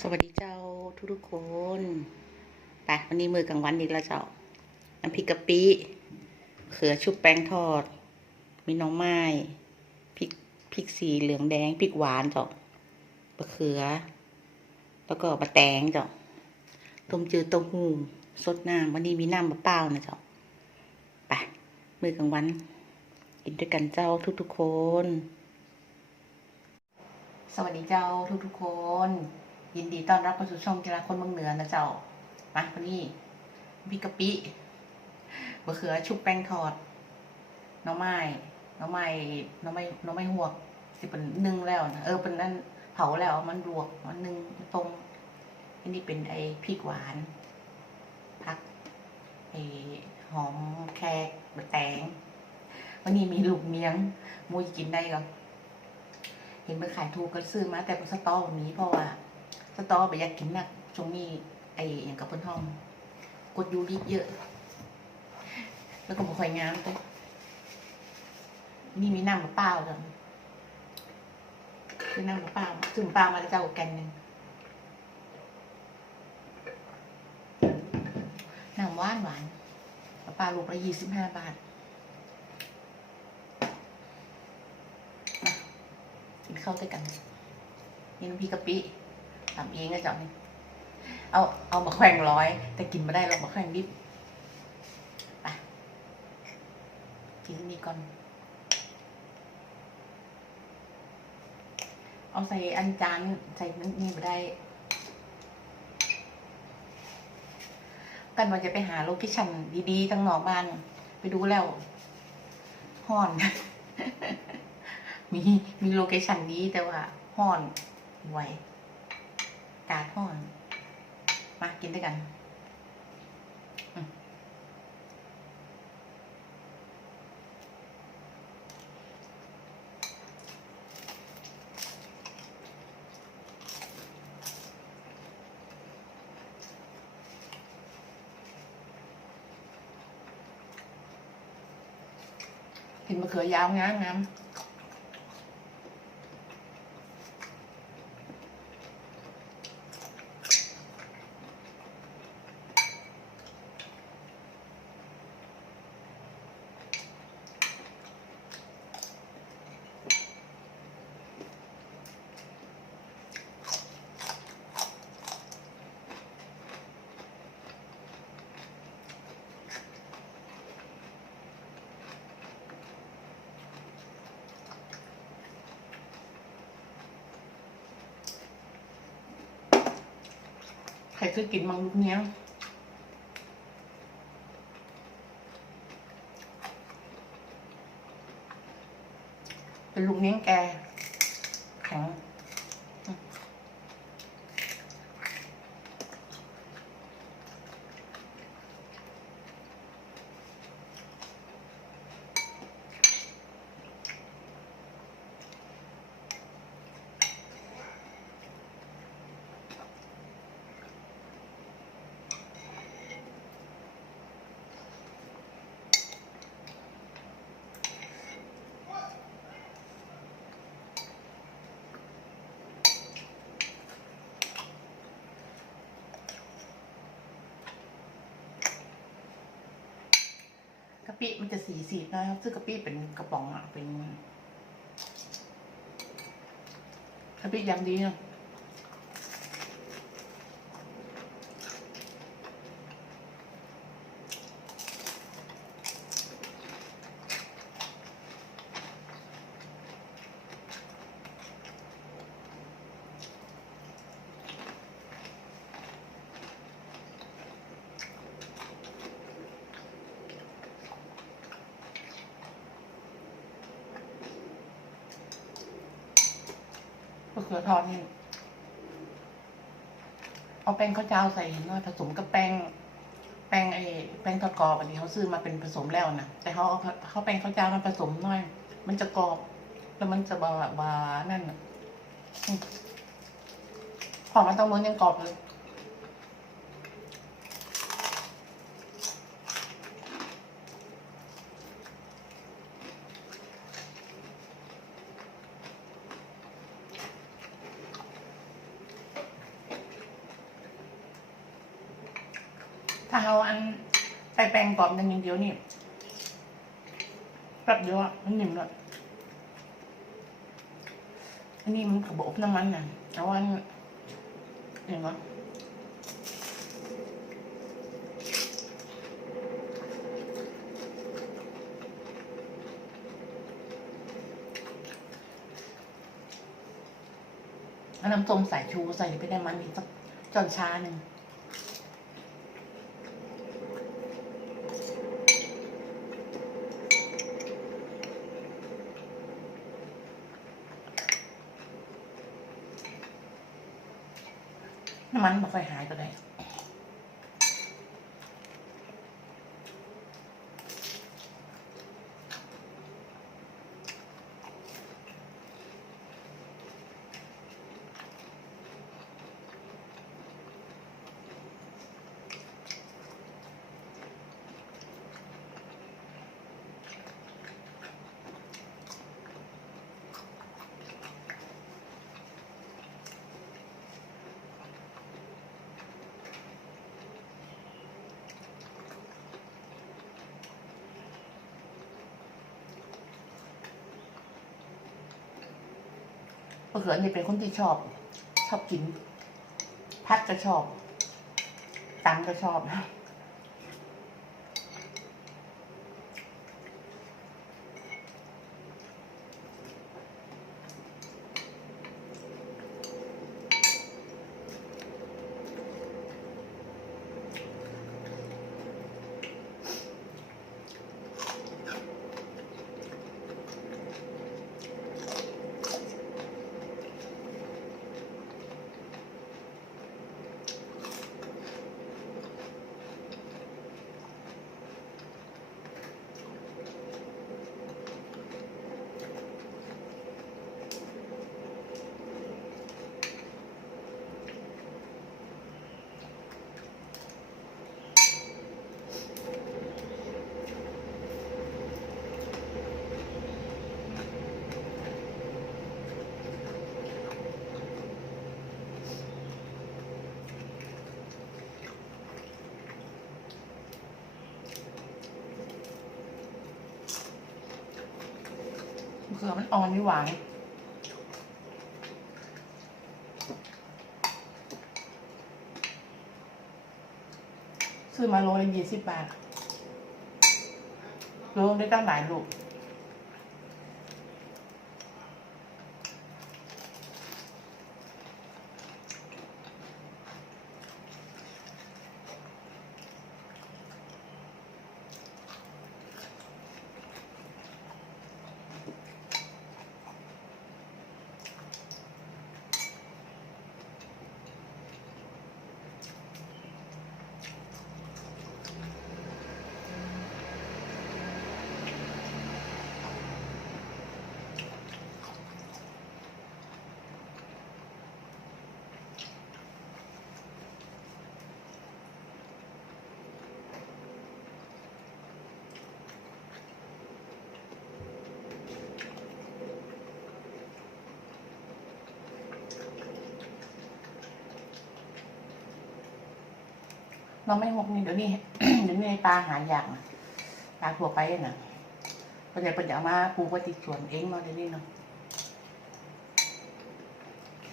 สวัสดีเจ้าทุกทุกคนไปวันนี้มือกลางวันอีกแล้วเจ้าน้ำพริกกะปิเขือชุบแป้งทอด มีน้องไม้พริกพริกสีเหลืองแดงพริกหวานเจ้าบะเขือ แล้วก็บะแตงเจ้าต้มจืดเต้าหู้สดน้ำวันนี้มีน้ำมะเปล่านะเจ้าไปมือกลางวันกินด้วยกันเจ้าทุกๆคน สวัสดีเจ้าทุกๆคน ยินดีต้อนรับเข้าสู่ช่องกีฬาคนเมืองเหนือนะเจ้ามาวันนี้พี่กะปิบะเขือชุบแป้งทอดน้องไม้น้องไม้น้องไม้น้องไม้หวกสิเป็นนึ่งแล้วนะเออเป็นนั่นเผาแล้วมันลวกมันนึ่งตรงอันนี้เป็นไอ้พริกหวานพักไอ้หอมแครกบะแตงวันนี้มีลูกเมียงมุยกินได้ก็เห็นมันขายถูกก็ซื้อมาแต่สตอแบบนี้เพราะว่า สตอไปอยากกินนักช่วงนี้ไอ้อย่างกับเพิ่นห้องกดยูริเยอะ แล้วก็บ่ค่อยงามเลยนี่มีน้ำมะเปล่าจ้ะคือน้ำมะเปล่าซื้อมะเปล่ามาแล้วเจ้าแกนหนึ่งน้ำหวานหวานมะเปล่าลูกละยี่สิบห้าบาทกินข้าวด้วยกันนี่น้ำพริกกะปิ ทำเองนะจ๊ะนี่เอาเอามาแขวงร้อย แต่กินไม่ได้หรอกมาแขวงดิบไปกินนี่ก่อน เอาใส่อันจานใส่นั่นนี่มาได้กันว่าจะไปหาโลเคชั่นดีๆทั้งนอกบ้าน ไปดูแล้วห่อน มีมีโลเคชันนี้แต่ว่าห้อนไว กาดห้อนมากินด้วยกันเห็นมะเขือยาวงามงาม รเคยกินมังลูกเนี้ยเป็นลูกเนี้ยงแกแข็ง กะปิมันจะสีสีนะครับ ซึ่งกะปิเป็นกระป๋องอะเป็นกะปิยำดีเนาะ มะเขือทอดนี่เอาแป้งข้าวเจ้าใส่หน่อยผสมกับแป้ง แป้งไอ้แป้งทอดกรอบอันนี้เขาซื้อมาเป็นผสมแล้วนะแต่เขาเอาเขาแป้งข้าวเจ้ามาผสมหน่อย มันจะกรอบ แล้วมันจะบาบานั่นน่ะอืมหอมมันต้องล้นยังกรอบเลย ถ้าเอาอันใส่แป้งกรอบอย่างเดียวนี่แป๊บเดียวอะมันนิ่มเลยอันนี้มันกระบอกน้ำมันน่ะแต่ว่าอันอย่างเงี้ยเอาน้ำส้มสายชูใส่ไปได้มันอีกสักจอนชาหนึ่ง มันมาค่อยหายก็ได้ มะเขือนี่เป็นคนที่ชอบ ชอบกิน พัดก็ชอบตำก็ชอบนะ ลือมันอ่อนนี่หวานซื้อมาโลละยี่สิบบาทโลได้ตั้งหลายลูก เราไม่หกนี่เดี๋ยวนี้เดี๋ยวนี้ปลาหายากนะปลาทั่วไปน่ะปัญญาปัญญามาปูกไว้ติดสวนเองเนาะเดี๋ยวนี้เนาะ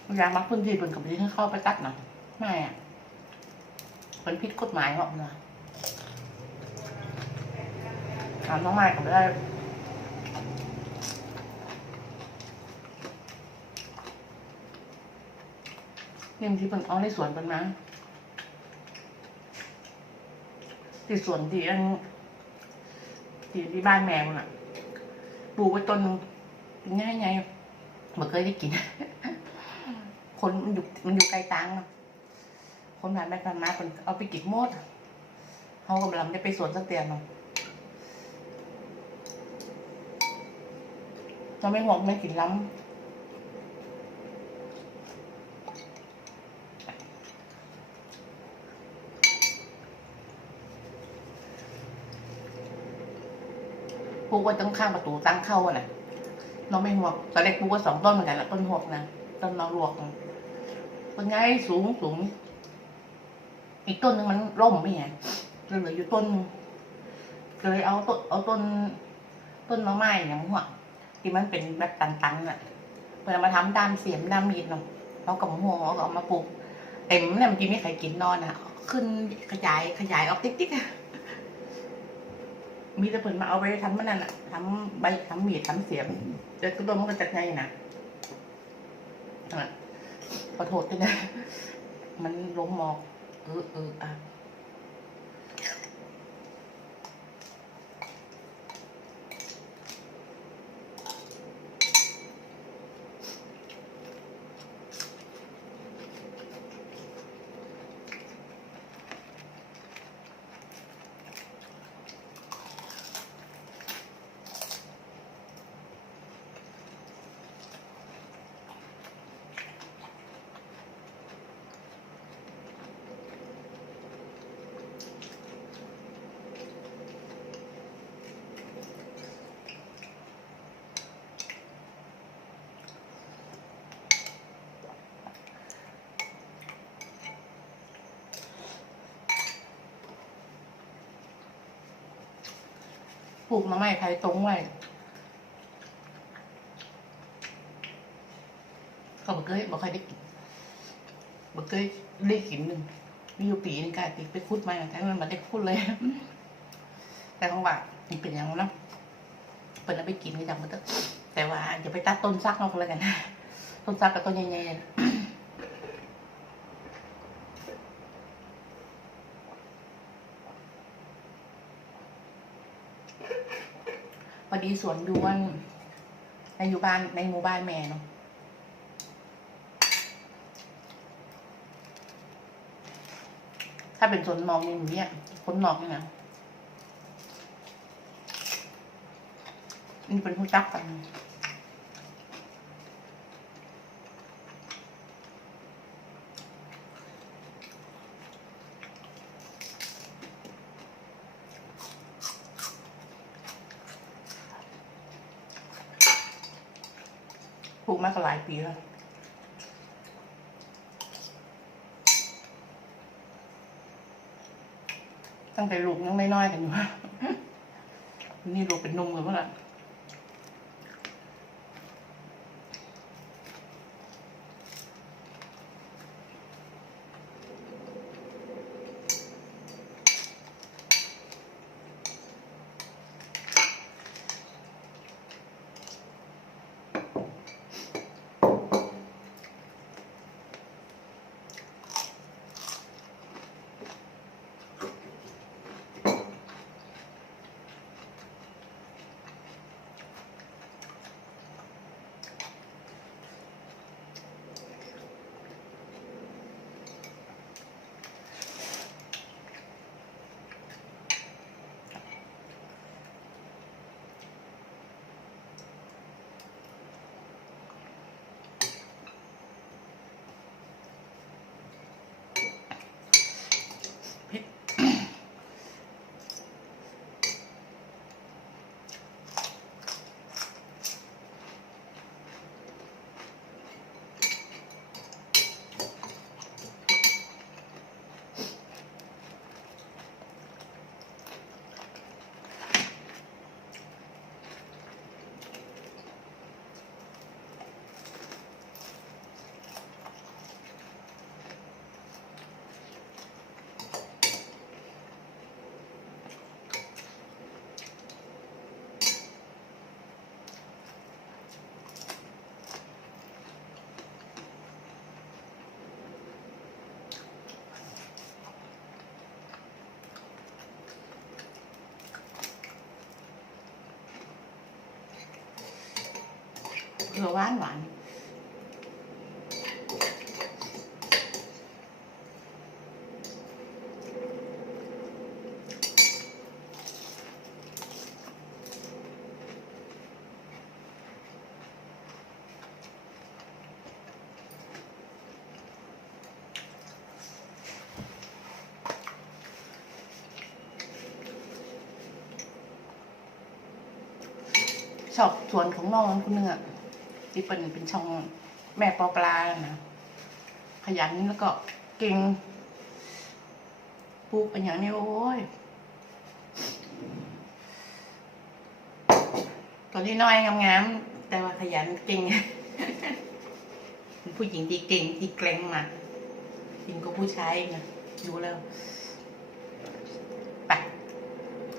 ปัญญามาพื้นที่เป็นกับที่เข้าไปตัดเนาะไม่อะเป็นพิษกฎหมายเหรอกนะถามน้องไม้ก็ไม่ได้นี่มันที่เป็นเอในสวนเป็นนะ ที่สวนที่อันที่ที่บ้านแม่มันอะปลูกไว้ต้นหนึงง่ายไงเมือนเคยได้กิน คนมันอยู่มันอยู่ไกลตังอะคนผ่านไปผ่านมาคนเอาไปกินหมดเขากำลังได้ไปสวนสักเตียนเนาะเราไม่หวงไม่กินล้ำ ปลูกไว้ตรงข้างประตูตั้งเข้าอะน่ะเราไม่ห่วงตอนแรกปูกไว้สองต้นเหมือนกันละต้นหวกนะต้นเราหลวกนะต้นไงสูงสูงอีกต้นหนึงมันร่มไม่ไงเหลืออยู่ต้นหนึ่งก็เลยเอาต้นเอาต้น ต้นมะไม้อย่างหัวที่มันเป็นแบบตันๆน่ะเพื่อมาทำด้ามเสียมด้ามมีดเนาะเอากับมะม่วงเอาก็เอามาปลูกเต็มเนี่ยมันกินไม่ใครกินนอนอะ ขึ้นขยายขยายออกติ๊กๆอะ มีแต่เพิ่นมาเอาไปทำมันนั่นอะทำใบทำมีดทำเสียมเดี๋ยวต้นมันก็จัดไงนะอะขอโทษด้วยนะ มันล้มหมอกเออเอออะ ปลูกมาใหม่ไทยตรงไว้เขาบอกเคยบอกเคยได้กินบอกเคยได้กินหนึ่งมีอยู่ปีนึงกะติดไปคุดมาแต่มันมาได้คุดเลย แต่ของว่ามันเป็นอย่างนั้นเนาะเปิดเอาไปกินก็จังมันเถอะแต่ว่าอย่าไปตัดต้นซักนอกเลยกัน ต้นซักกับต้นใหญ่ๆ พอดีสวนดวนในอยู่บ้านในหมู่บ้านแม่เนาะถ้าเป็นสวนมองนี่หนูเนี่ยคนนอกนี่นะนี่เป็นผู้จักกัน ลูกมาก็หลายปีแล้วตั้งแต่ลูกยังน้อยๆกันอยู่นี่ลูกเป็นนมกันเมื่อไหร่ เผือหวานหวานชอบสวนของน้องคนหนึ่งอะ ที่เปิ้ลเป็นช่องแม่ปอปลานะขยันแล้วก็เก่งปลูกอันอย่างนี้โอ้ยตอนนี้น้อยงามแต่ว่าขยันเก่งผู้หญิงที่เก่งที่แกล้งมากจริงก็ผู้ชายนะดูแล้วไป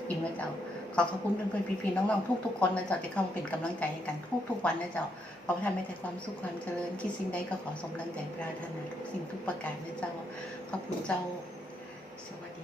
กินแล้เจ้า ขอขอบคุณเพื่อนๆพี่ๆน้องๆทุกๆคนนะเจ้าที่เข้ามาเป็นกำลังใจให้กันทุกๆวันนะเจ้าขอพระท่านไม่แต่ความสุขความเจริญคิดสิ่งใดก็ขอสมดังใจปรารถนาทุกสิ่งทุกประการนะเจ้าขอบคุณเจ้าสวัสดี